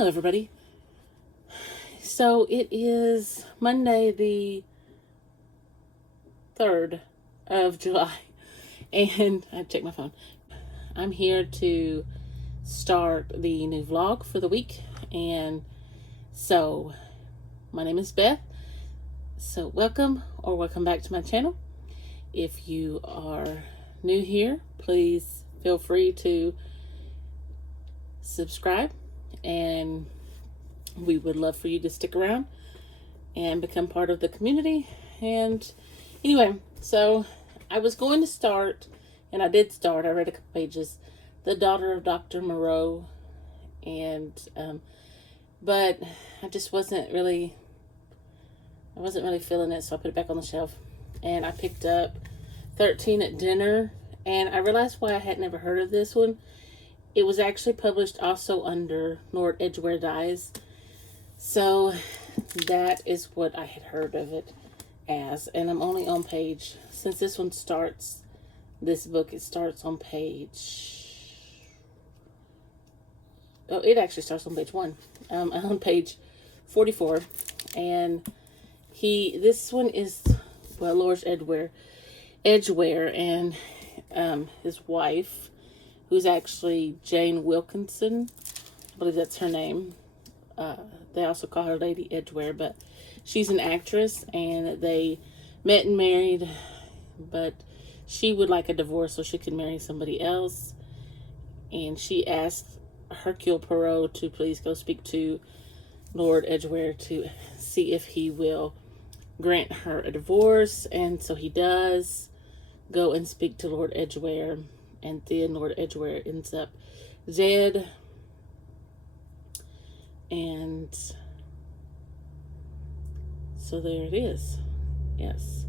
Hello, everybody. So it is Monday, the 3rd of July, and I checked my phone. I'm here to start the new vlog for the week, and so my name is Beth. So welcome back to my channel. If you are new here, please feel free to subscribe, and we would love for you to stick around and become part of the community. And anyway, so I was going to start, and I did start. I read a couple pages, The Daughter of Dr. Moreau, and but I just wasn't really feeling it, so I put it back on the shelf. And I picked up 13 at dinner, and I realized why I had never heard of this one. It was actually published also under Lord Edgware Dies. So that is what I had heard of it as. And I'm only on page, since this one starts, this book, it starts on page, it actually starts on page 1. On page 44. And this one is, well, Lord Edgware and his wife, who's actually Jane Wilkinson. I believe that's her name. They also call her Lady Edgware, but she's an actress, and they met and married, but she would like a divorce so she could marry somebody else. And she asked Hercule Poirot to please go speak to Lord Edgware to see if he will grant her a divorce. And so he does go and speak to Lord Edgware, and then Lord Edgware ends up dead. And so there it is. Yes.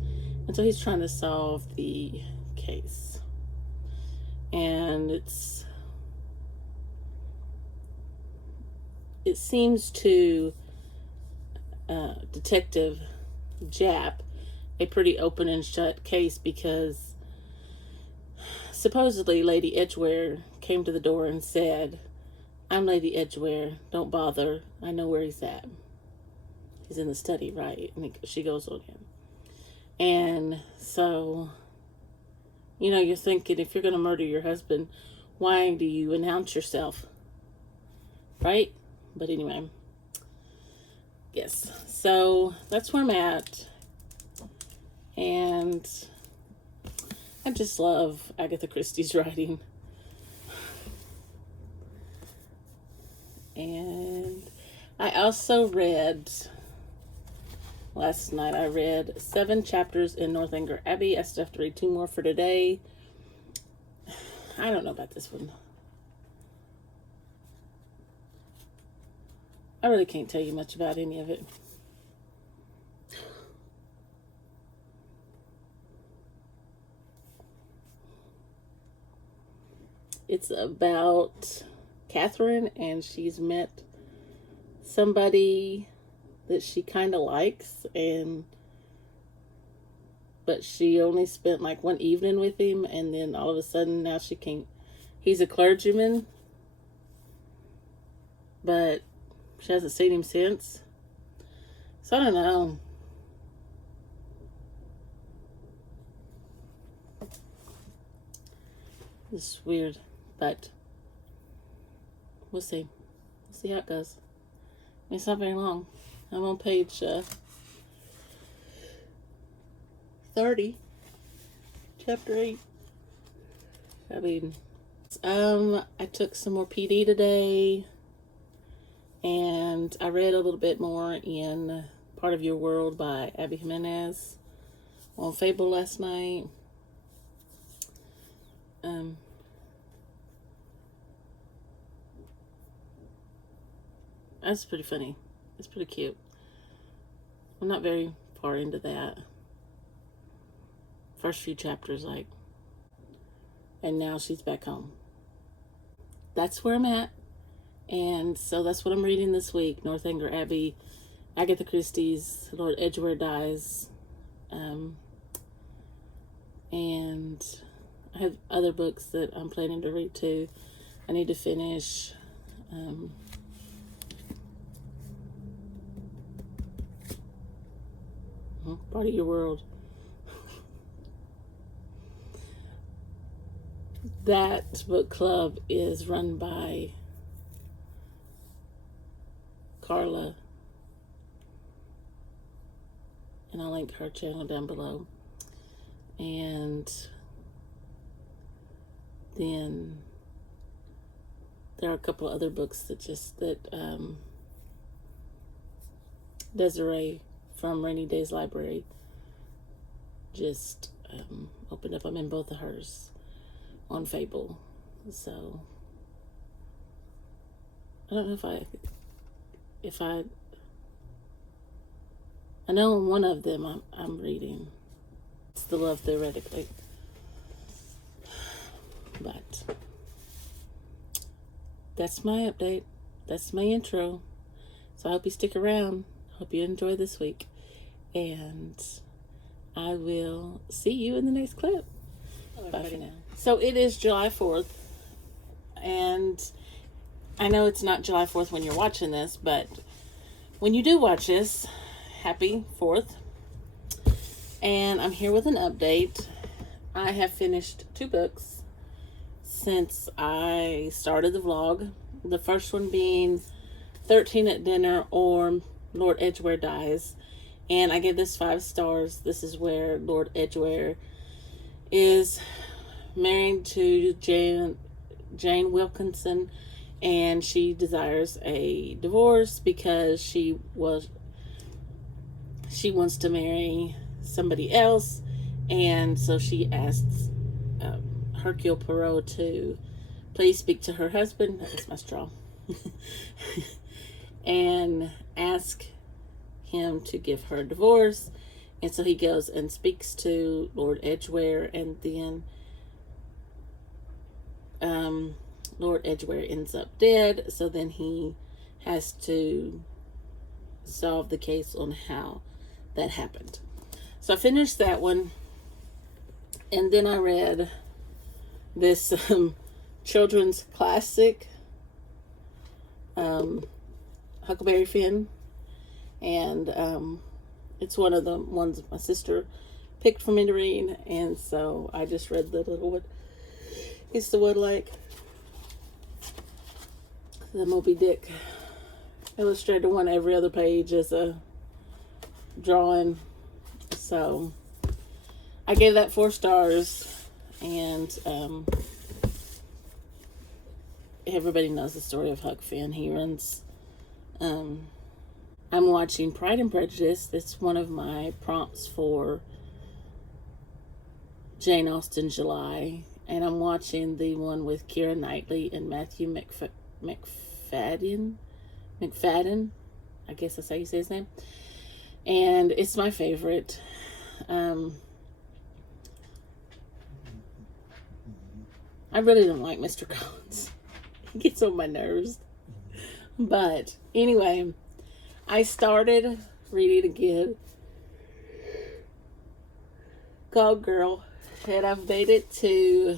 And so he's trying to solve the case. And it seems to Detective Japp a pretty open and shut case, because supposedly Lady Edgware came to the door and said, "I'm Lady Edgware, don't bother, I know where he's at. He's in the study," right? And she goes on him. And so, you're thinking, if you're going to murder your husband, why do you announce yourself? Right? But anyway, yes. So that's where I'm at. And I just love Agatha Christie's writing. And I also read, last night I read 7 chapters in Northanger Abbey. I still have to read 2 more for today. I don't know about this one. I really can't tell you much about any of it. It's about Catherine, and she's met somebody that she kind of likes, but she only spent like one evening with him, and then all of a sudden now she can't. He's a clergyman, but she hasn't seen him since. So I don't know. It's weird, but we'll see. We'll see how it goes. It's not very long. I'm on page 30, chapter 8. I took some more PD today, and I read a little bit more in Part of Your World by Abby Jimenez on Fable last night. That's pretty funny. It's pretty cute. I'm not very far into that. First few chapters, like, and now she's back home. That's where I'm at. And so that's what I'm reading this week. Northanger Abbey, Agatha Christie's Lord Edgware Dies. And I have other books that I'm planning to read too. I need to finish part of your world. That book club is run by Carla, and I'll link her channel down below. And then there are a couple other books that Desiree from Rainy Days Library just opened up. I'm in both of hers on Fable. So I don't know if I know one of them I'm reading. It's The Love Theoretically. But that's my update. That's my intro. So I hope you stick around. Hope you enjoy this week. And I will see you in the next clip. Bye for now. So it is July 4th. And I know it's not July 4th when you're watching this, but when you do watch this, happy 4th. And I'm here with an update. I have finished 2 books since I started the vlog. The first one being 13 at Dinner, or Lord Edgware Dies. And I gave this 5 stars. This is where Lord Edgware is married to Jane Wilkinson, and she desires a divorce because she wants to marry somebody else, and so she asks Hercule Poirot to please speak to her husband. That's my straw. And ask him to give her a divorce. And so he goes and speaks to Lord Edgware, and then Lord Edgware ends up dead. So then he has to solve the case on how that happened. So I finished that one, and then I read this children's classic, Huckleberry Finn, and it's one of the ones my sister picked for me to read, and so I just read the little one. It's the one like the Moby Dick illustrated one. Every other page is a drawing. So I gave that 4 stars, and everybody knows the story of Huck Finn. He runs. I'm watching Pride and Prejudice. It's one of my prompts for Jane Austen July, and I'm watching the one with Keira Knightley and Matthew McFadden. I guess that's how you say his name. And it's my favorite. I really don't like Mr. Collins. He gets on my nerves. But anyway, I started reading again Called Girl, and I've made it to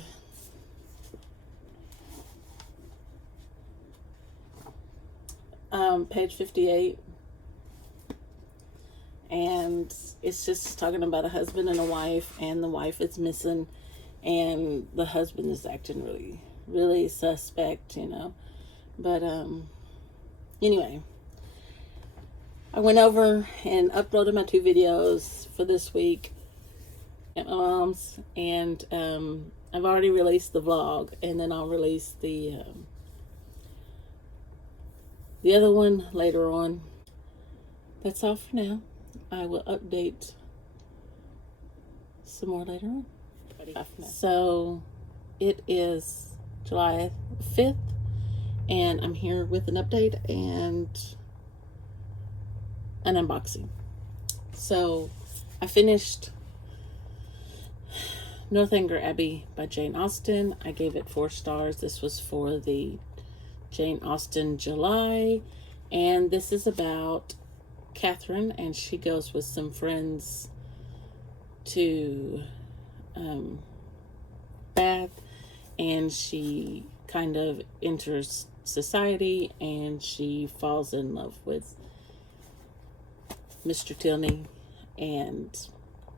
page 58. And it's just talking about a husband and a wife, and the wife is missing, and the husband is acting really, really suspect, you know. But anyway, I went over and uploaded my 2 videos for this week at my mom's, and I've already released the vlog, and then I'll release the other one later on. That's all for now. I will update some more later on. So it is July 5th, and I'm here with an update and an unboxing. So I finished Northanger Abbey by Jane Austen. I gave it 4 stars. This was for the Jane Austen July, and this is about Catherine, and she goes with some friends to Bath, and she kind of enters society, and she falls in love with Mr. Tilney, and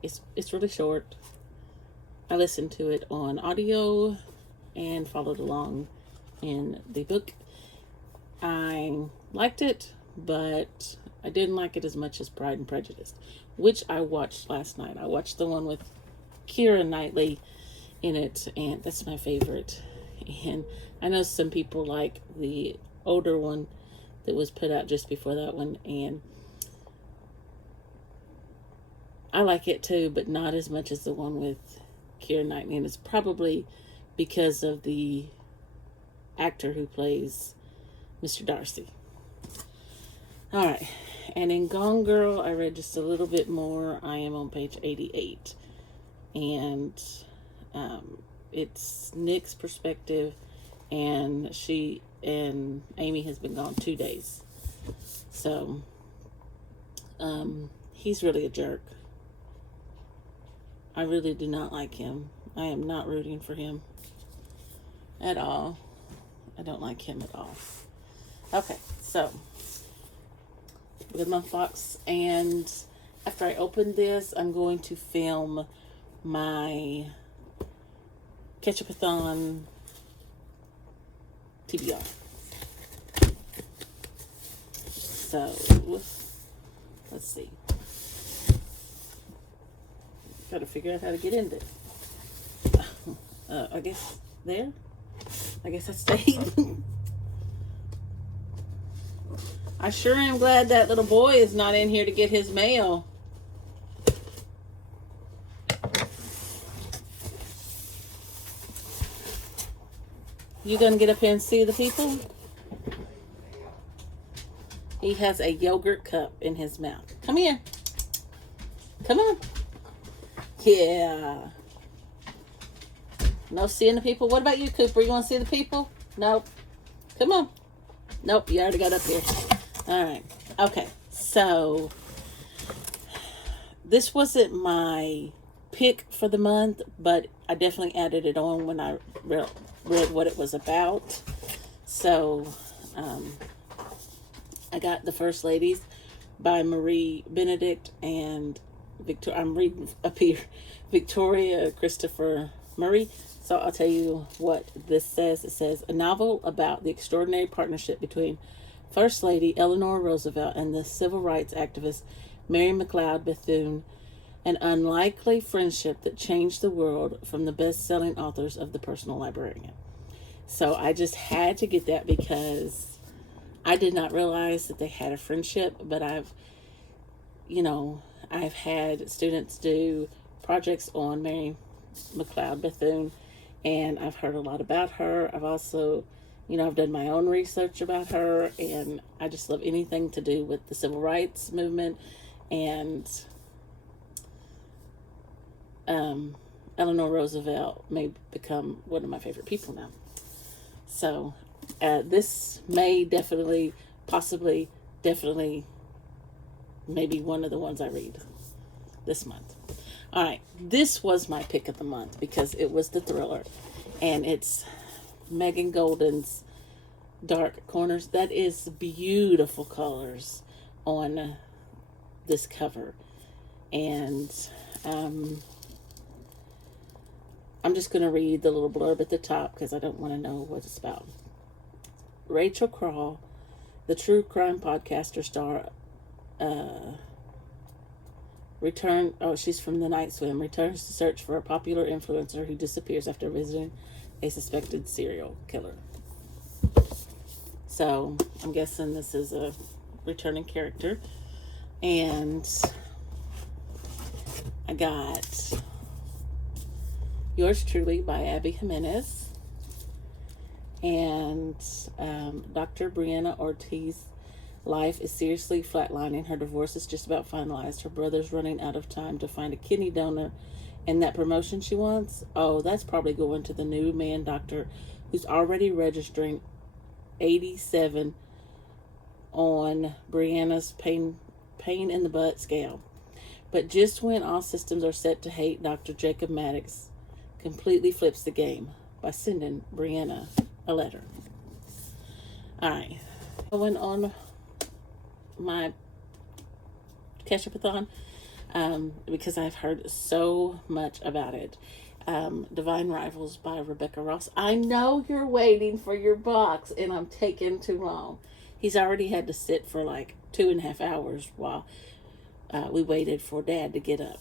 it's really short. I listened to it on audio and followed along in the book. I liked it, but I didn't like it as much as Pride and Prejudice, which I watched last night. I watched the one with Keira Knightley in it, and that's my favorite. And I know some people like the older one that was put out just before that one, and I like it too, but not as much as the one with Keira Knightley, and it's probably because of the actor who plays Mr. Darcy. All right, and in Gone Girl, I read just a little bit more. I am on page 88, and it's Nick's perspective, and she and Amy has been gone 2 days. So, he's really a jerk. I really do not like him. I am not rooting for him at all. I don't like him at all. Okay, so with my box, and after I open this, I'm going to film my Ketchup-a-thon TBR. So, let's see. Got to figure out how to get in there. I guess there. I guess I stayed. I sure am glad that little boy is not in here to get his mail. You gonna get up here and see the people? He has a yogurt cup in his mouth. Come here. Come on. Yeah. No seeing the people. What about you, Cooper? You want to see the people? Nope. Come on. Nope, you already got up here. All right. Okay. So, this wasn't my pick for the month, but I definitely added it on when I read what it was about. So, I got The First Ladies by Marie Benedict and I'm reading up here, Victoria Christopher Murray. So I'll tell you what this says. It says, a novel about the extraordinary partnership between First Lady Eleanor Roosevelt and the civil rights activist Mary McLeod Bethune, an unlikely friendship that changed the world, from the best-selling authors of The Personal Librarian. So I just had to get that because I did not realize that they had a friendship, but I've had students do projects on Mary McLeod Bethune, and I've heard a lot about her. I've also, I've done my own research about her, and I just love anything to do with the civil rights movement, and Eleanor Roosevelt may become one of my favorite people now. So this may definitely, possibly, definitely, maybe one of the ones I read this month. All right, this was my pick of the month because it was the thriller, and it's Megan Golden's Dark Corners. That is beautiful colors on this cover, and I'm just going to read the little blurb at the top because I don't want to know what it's about. Rachel Crawl, the true crime podcaster star, she's from The Night Swim, returns to search for a popular influencer who disappears after visiting a suspected serial killer. So I'm guessing this is a returning character. And I got Yours Truly by Abby Jimenez. And Dr. Brianna Ortiz's life is seriously flatlining. Her divorce is just about finalized. Her brother's running out of time to find a kidney donor. And that promotion she wants, that's probably going to the new man doctor who's already registering 87 on Brianna's pain in the butt scale. But just when all systems are set to hate, Dr. Jacob Maddox completely flips the game by sending Brianna a letter. All right. Going on my Ketchup-a-thon. because I've heard so much about it. Divine Rivals by Rebecca Ross. I know you're waiting for your box, and I'm taking too long. He's already had to sit for like 2.5 hours while we waited for Dad to get up.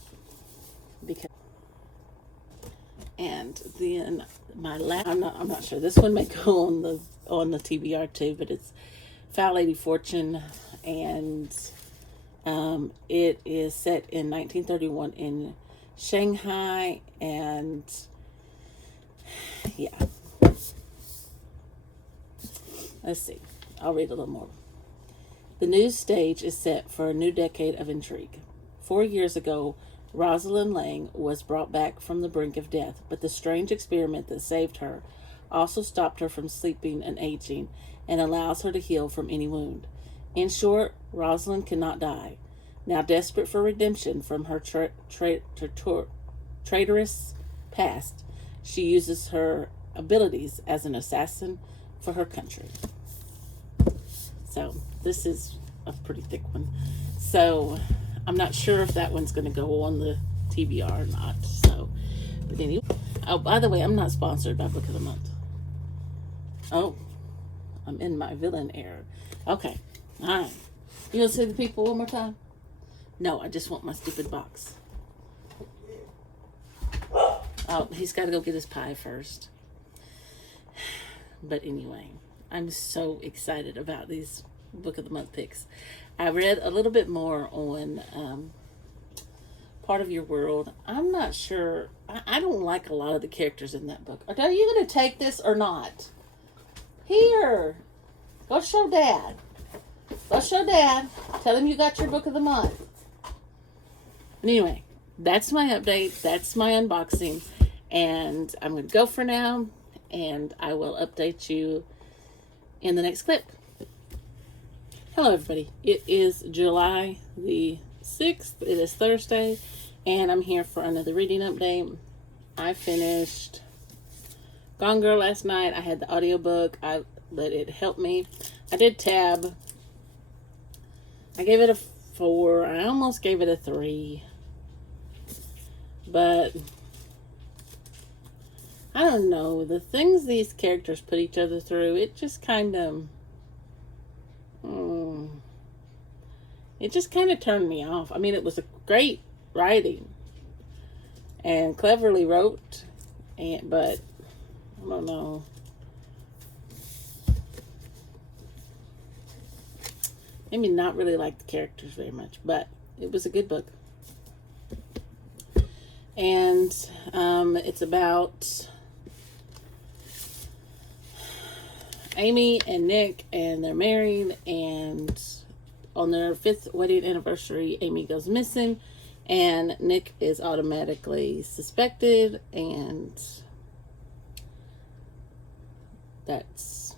And then my last, I'm not sure. This one may go on the TBR too, but it's Foul Lady Fortune, and it is set in 1931 in Shanghai, and yeah. Let's see. I'll read a little more. The new stage is set for a new decade of intrigue. 4 years ago, Rosalind Lang was brought back from the brink of death, but the strange experiment that saved her also stopped her from sleeping and aging and allows her to heal from any wound. In short, Rosalind cannot die. Now desperate for redemption from her traitorous past, she uses her abilities as an assassin for her country. So this is a pretty thick one. So I'm not sure if that one's going to go on the TBR or not. So, but anyway. Oh, by the way, I'm not sponsored by Book of the Month. Oh, I'm in my villain error. Okay. All right. You want to say the people one more time? No, I just want my stupid box. Oh, he's got to go get his pie first. But anyway, I'm so excited about these Book of the Month picks. I read a little bit more on Part of Your World. I'm not sure. I don't like a lot of the characters in that book. Are you going to take this or not? Here. Go show Dad. Go show Dad. Tell him you got your Book of the Month. Anyway, that's my update. That's my unboxing. And I'm going to go for now. And I will update you in the next clip. Hello, everybody. It is July the 6th. It is Thursday. And I'm here for another reading update. I finished Gone Girl last night. I had the audiobook. I let it help me. I did Tab. I gave it a 4. I almost gave it a 3. But I don't know. The things these characters put each other through, it just kind of... it just kind of turned me off. I mean, it was a great writing and cleverly wrote, but I don't know. Maybe not really like the characters very much, but it was a good book. And it's about Amy and Nick, and they're married, and on their 5th wedding anniversary, Amy goes missing, and Nick is automatically suspected, and that's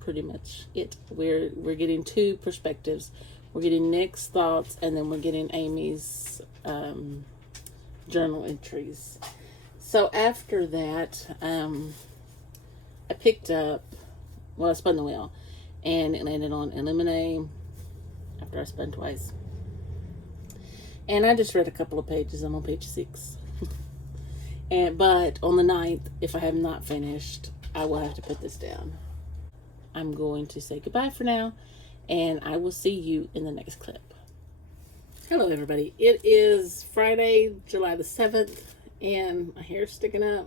pretty much it. We're getting 2 perspectives. We're getting Nick's thoughts, and then we're getting Amy's journal entries. So after that, I picked up, I spun the wheel, and it landed on Eliminate after I spun twice. And I just read a couple of pages. I'm on page 6. But on the 9th, if I have not finished, I will have to put this down. I'm going to say goodbye for now, and I will see you in the next clip. Hello, everybody. It is Friday, July the 7th, and my hair's sticking up.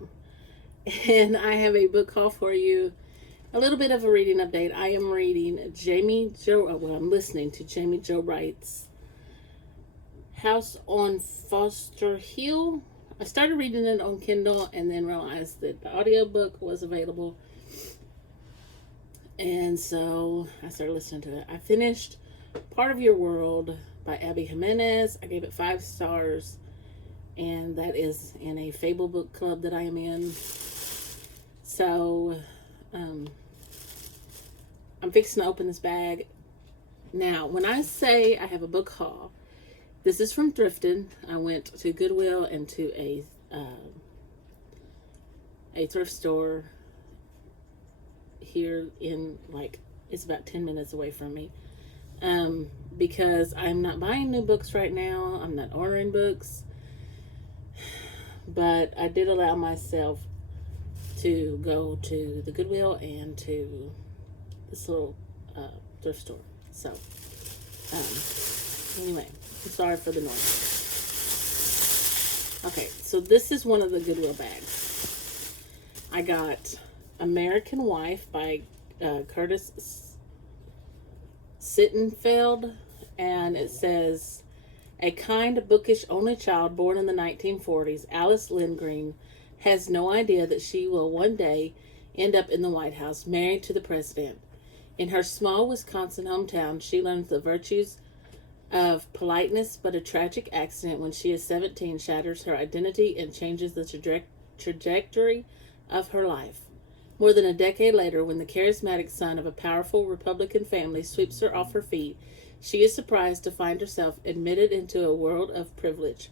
And I have a book haul for you. A little bit of a reading update. I am reading I'm listening to Jamie Jo Wright's House on Foster Hill. I started reading it on Kindle and then realized that the audiobook was available. And so I started listening to it. I finished Part of Your World by Abby Jimenez. I gave it 5 stars. And that is in a Fable book club that I am in. So, I'm fixing to open this bag. Now, when I say I have a book haul, this is from Thrifted. I went to Goodwill and to a thrift store here in, like, It's about 10 minutes away from me. Because I'm not buying new books right now. I'm not ordering books. But I did allow myself to go to the Goodwill and to this little thrift store. So, anyway, I'm sorry for the noise. Okay, so this is one of the Goodwill bags. I got American Wife by Curtis Sittenfeld, and it says, a kind, bookish only child born in the 1940s, Alice Lindgren, has no idea that she will one day end up in the White House, married to the president. In her small Wisconsin hometown, she learns the virtues of politeness, but a tragic accident when she is 17 shatters her identity and changes the trajectory of her life. More than a decade later, when the charismatic son of a powerful Republican family sweeps her off her feet, she is surprised to find herself admitted into a world of privilege.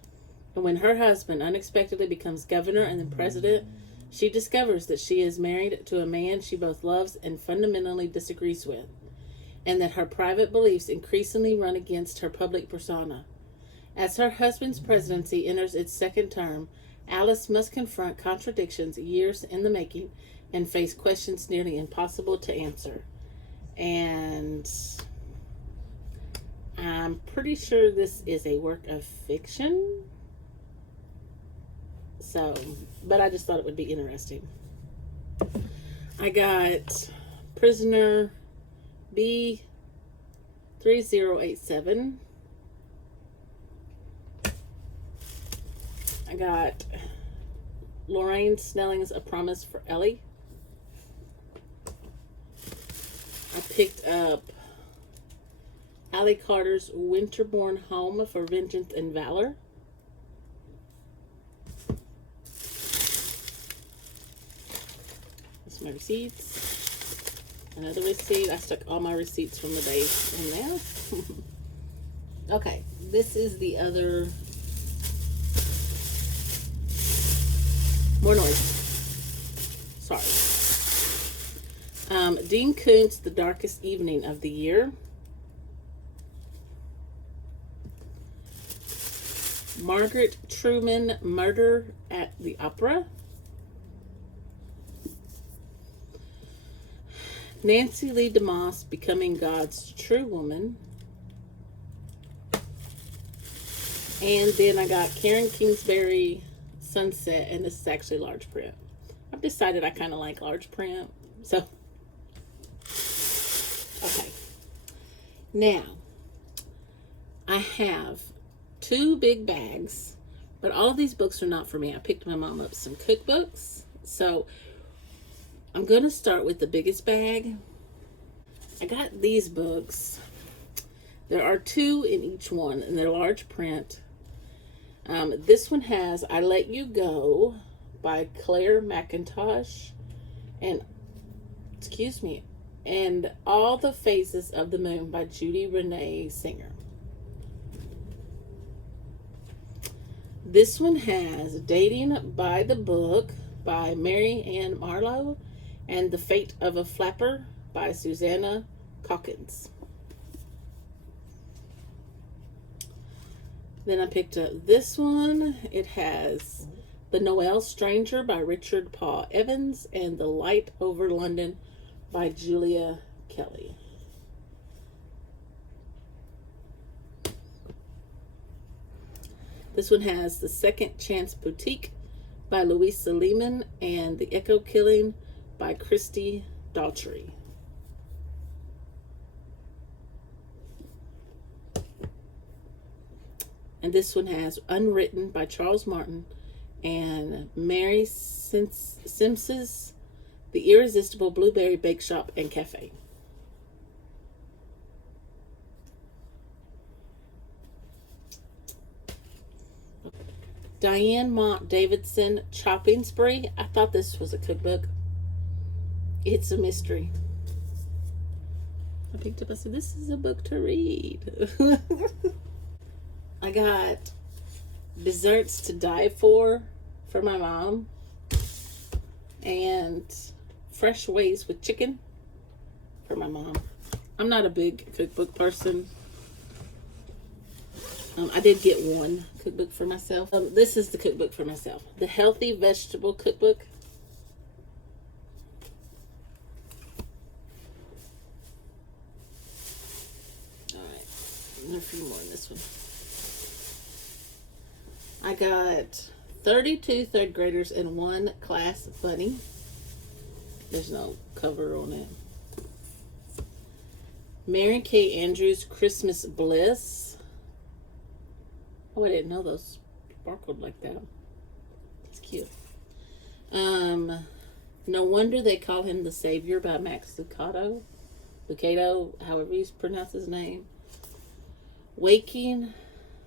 And when her husband unexpectedly becomes governor and then president, she discovers that she is married to a man she both loves and fundamentally disagrees with, and that her private beliefs increasingly run against her public persona. As her husband's presidency enters its second term, Alice must confront contradictions years in the making and face questions nearly impossible to answer. And I'm pretty sure this is a work of fiction. So, but I just thought it would be interesting. I got Prisoner B3087. I got Lorraine Snelling's A Promise for Ellie. I picked up Allie Carter's Winterborn Home for Vengeance and Valor. That's my receipts. Another receipt. I stuck all my receipts from the day in there. Okay, this is the other. More noise. Sorry. Dean Koontz, The Darkest Evening of the Year. Margaret Truman, Murder at the Opera. Nancy Lee DeMoss, Becoming God's True Woman. And then I got Karen Kingsbury, Sunset, and this is actually large print. I've decided I kind of like large print, so okay. Now I have 2 big bags, but all of these books are not for me. I picked my mom up some cookbooks, so I'm going to start with the biggest bag. I got these books. There are 2 in each one, and they're large print. This one has I Let You Go by Claire McIntosh, and and All the Phases of the Moon by Judy Renee Singer. This one has Dating by the Book by Mary Ann Marlowe and The Fate of a Flapper by Susanna Calkins. Then I picked up this one. It has The Noel Stranger by Richard Paul Evans and The Light Over London by Julia Kelly. This one has The Second Chance Boutique by Louisa Lehman and The Echo Killing by Christy Daughtry. And this one has Unwritten by Charles Martin and Mary Simpson's The Irresistible Blueberry Bake Shop and Cafe. Diane Mott Davidson, Chopping Spree. I thought this was a cookbook. It's a mystery. I picked up, I said, this is a book to read. I got Desserts to Die for my mom. And Fresh Ways with Chicken for my mom. I'm not a big cookbook person. I did get one cookbook for myself. This is the cookbook for myself. The Healthy Vegetable Cookbook. Alright, and a few more in this one. I got 32 third graders and 1 class bunny. There's no cover on it. Mary Kay Andrews Christmas Bliss. Oh, I didn't know those sparkled like that. It's cute. No Wonder They Call Him the Savior by Max Lucado, however you pronounce his name. Waking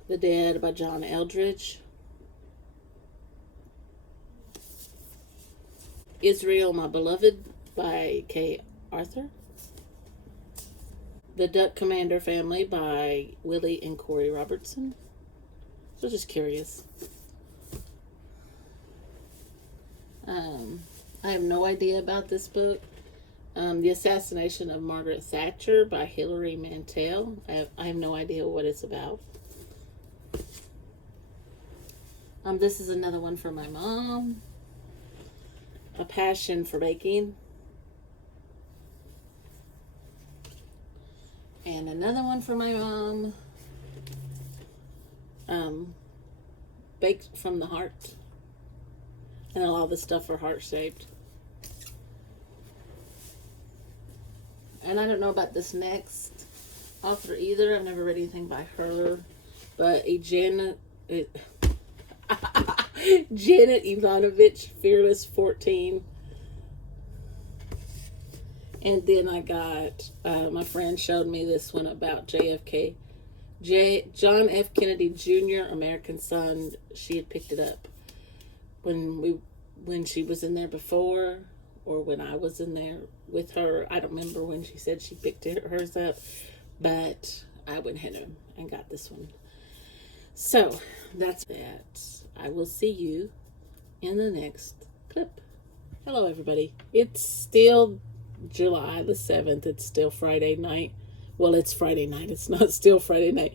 the Dead by John Eldridge. Israel, My Beloved by Kay Arthur. The Duck Commander Family by Willie and Corey Robertson. So just curious. I have no idea about this book. The Assassination of Margaret Thatcher by Hilary Mantel. I have no idea what it's about. This is another one for my mom. A Passion for Baking. And another one for my mom. Baked from the Heart. And a lot of the stuff are heart-shaped. And I don't know about this next author either. I've never read anything by her. But Janet Ivanovich, Fearless 14. And then I got, my friend showed me this one about JFK. John F. Kennedy Jr., American Son. She had picked it up when she was in there before, or when I was in there with her. I don't remember when she said she picked hers up, but I went ahead and got this one. So that's that. I will see you in the next clip. Hello, everybody. It's still July the 7th. It's still Friday night. Well, it's Friday night. It's not still Friday night.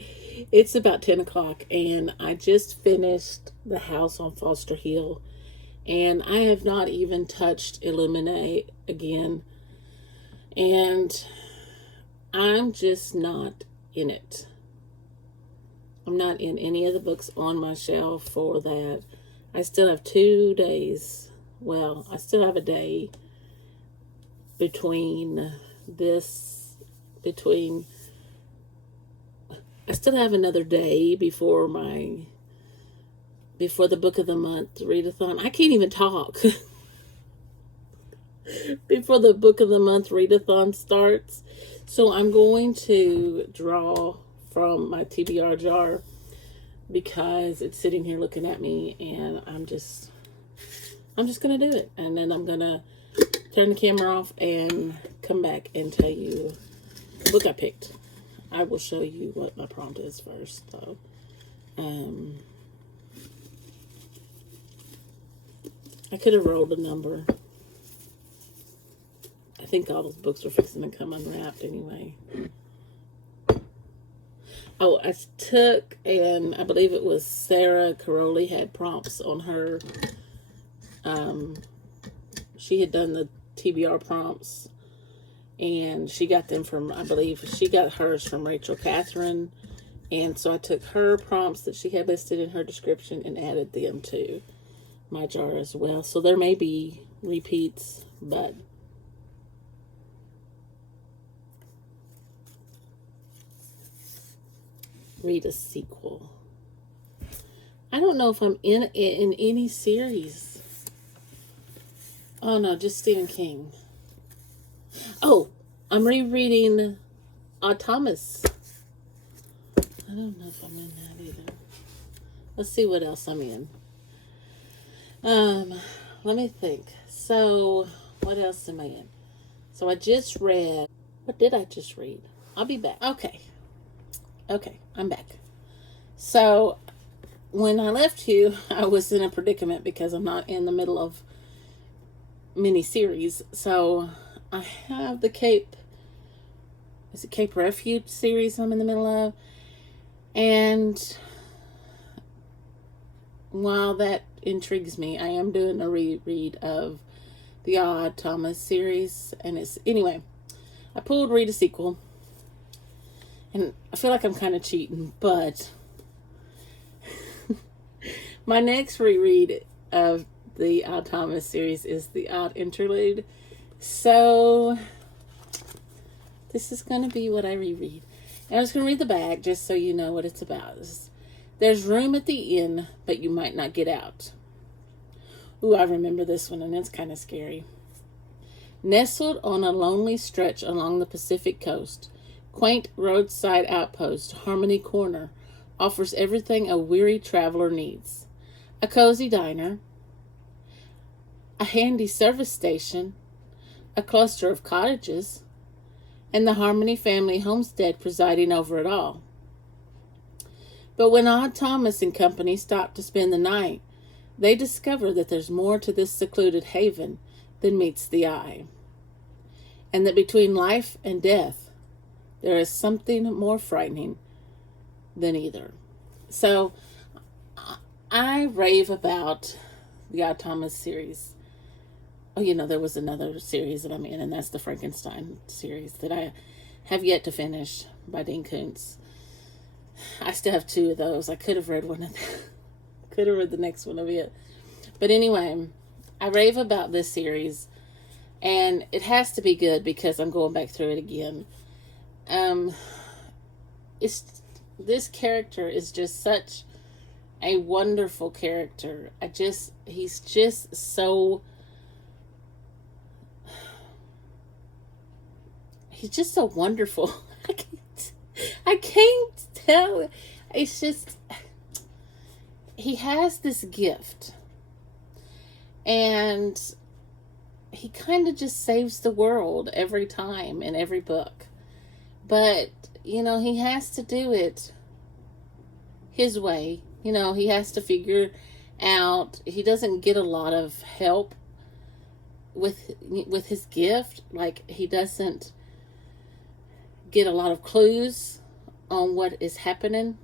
It's about 10 o'clock, and I just finished the house on Foster Hill, and I have not even touched Illuminate again, and I'm just not in it. I'm not in any of the books on my shelf for that. I still have 2 days. Well, I still have a day I still have another day before the book of the month readathon. I can't even talk. Before the book of the month readathon starts. So I'm going to draw from my TBR jar because it's sitting here looking at me, and I'm just going to do it. And then I'm going to turn the camera off and come back and tell you the book I picked. I will show you what my prompt is first, though. I could have rolled a number. I think all those books are fixing to come unwrapped anyway. Oh, I took, and I believe it was Sarah Caroli had prompts on her. She had done the TBR prompts, and she got them from, I believe, she got hers from Rachel Catherine. And so I took her prompts that she had listed in her description and added them to my jar as well. So there may be repeats, but read a sequel. I don't know if I'm in any series. Oh no, just Stephen King. Oh, I'm rereading Thomas. I don't know if I'm in that either. Let's see what else I'm in. Let me think. So, what else am I in? So I just read, what did I just read? I'll be back. Okay, I'm back. So, when I left you, I was in a predicament because I'm not in the middle of mini series. So, I have the Cape is it Cape Refuge series I'm in the middle of. And while that intrigues me, I am doing a reread of the Odd Thomas series. And it's, anyway, I pulled read a sequel. And I feel like I'm kind of cheating, but my next reread of the Odd Thomas series is the Odd Interlude. So this is going to be what I reread. And I'm just going to read the back just so you know what it's about. There's room at the inn, but you might not get out. Ooh, I remember this one, and it's kind of scary. Nestled on a lonely stretch along the Pacific coast, quaint roadside outpost Harmony Corner offers everything a weary traveler needs. A cozy diner, a handy service station, a cluster of cottages, and the Harmony family homestead presiding over it all. But when Odd Thomas and company stop to spend the night, they discover that there's more to this secluded haven than meets the eye, and that between life and death, there is something more frightening than either. So, I rave about the Odd Thomas series. Oh, there was another series that I'm in, and that's the Frankenstein series that I have yet to finish by Dean Koontz. I still have 2 of those. I could have read one of them. Could have read the next one of it. But anyway, I rave about this series, and it has to be good because I'm going back through it again. This character is just such a wonderful character. He's just so wonderful. I can't tell. It's just, he has this gift, and he kind of just saves the world every time in every book. But, he has to do it his way. He has to figure out, he doesn't get a lot of help with his gift. Like, he doesn't get a lot of clues on what is happening.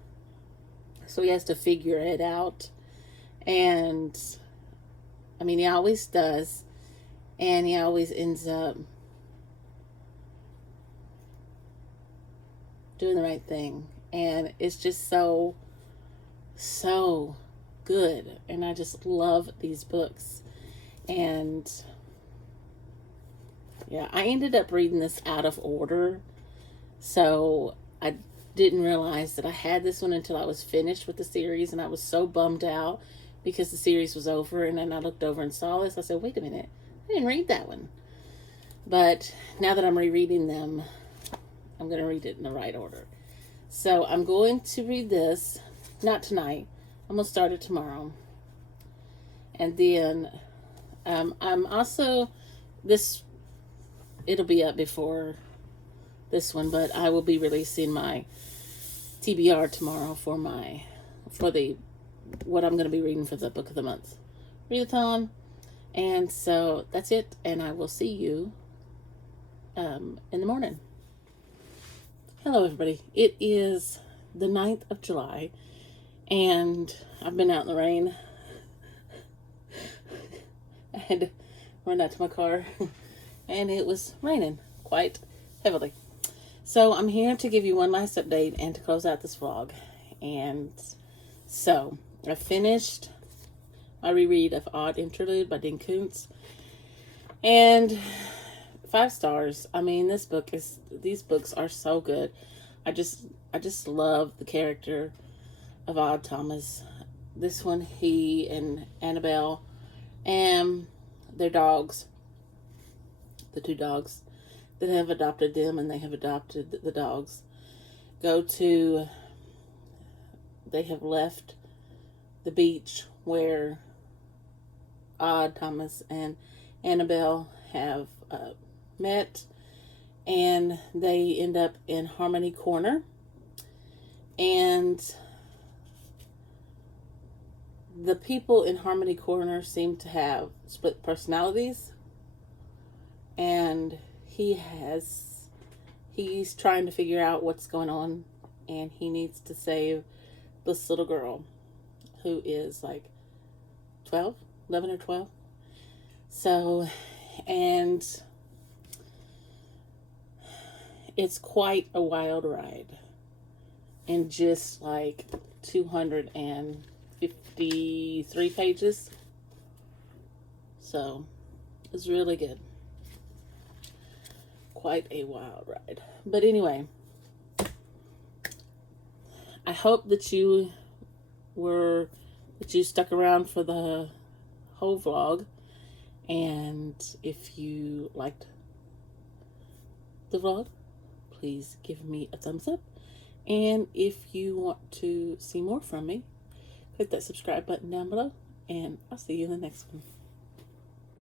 So he has to figure it out. And, he always does. And he always ends up doing the right thing. And it's just so good. And I just love these books. And yeah, I ended up reading this out of order. So I didn't realize that I had this one until I was finished with the series. And I was so bummed out because the series was over. And then I looked over and saw this. I said, wait a minute. I didn't read that one. But now that I'm rereading them, I'm going to read it in the right order. So I'm going to read this, not tonight. I'm going to start it tomorrow. And then I'm also, it'll be up before this one, but I will be releasing my TBR tomorrow for what I'm going to be reading for the book of the month readathon. And so that's it, and I will see you in the morning. Hello, everybody. It is the 9th of July, and I've been out in the rain. I had to run out to my car, and it was raining quite heavily. So I'm here to give you one last update and to close out this vlog. And so I finished my reread of Odd Interlude by Dean Koontz, and 5 stars. These books are so good. I just love the character of Odd Thomas. This one, he and Annabelle and their dogs, the 2 dogs that have adopted them, and they have adopted the dogs, they have left the beach where Odd Thomas and Annabelle have met, and they end up in Harmony Corner, and the people in Harmony Corner seem to have split personalities, and he he's trying to figure out what's going on, and he needs to save this little girl who is like 12, 11 or 12. So, and it's quite a wild ride in just like 253 pages. So, it's really good. Quite a wild ride. But anyway, I hope that you stuck around for the whole vlog. And if you liked the vlog, please give me a thumbs up. And if you want to see more from me, hit that subscribe button down below. And I'll see you in the next one.